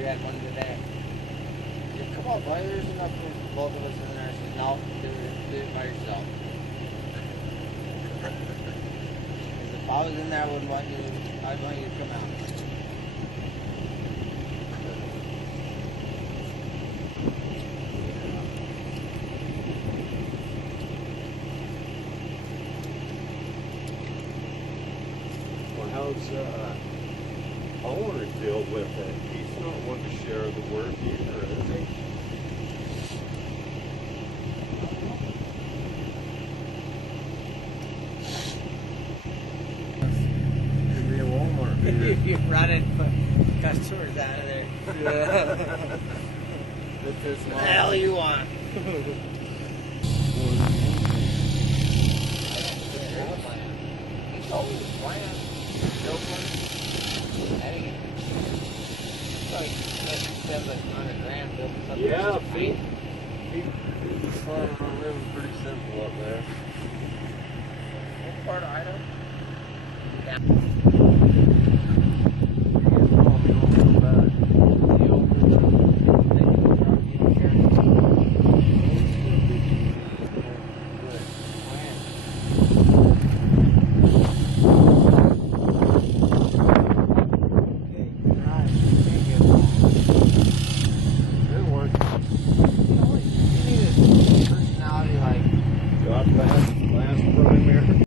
We had one today. He said, come on, boy, there's enough room for both of us in there. I said, no, do it by yourself. If I was in there, I'd want you to come out. Well, how's Owner feel with it? He's not one to share the work either, is he? Could be a Walmart. You're running customers out of there. Yeah. What the hell you want? He told me his plan. Yeah, feet. He's farming and living pretty simple up there. What part of Idaho?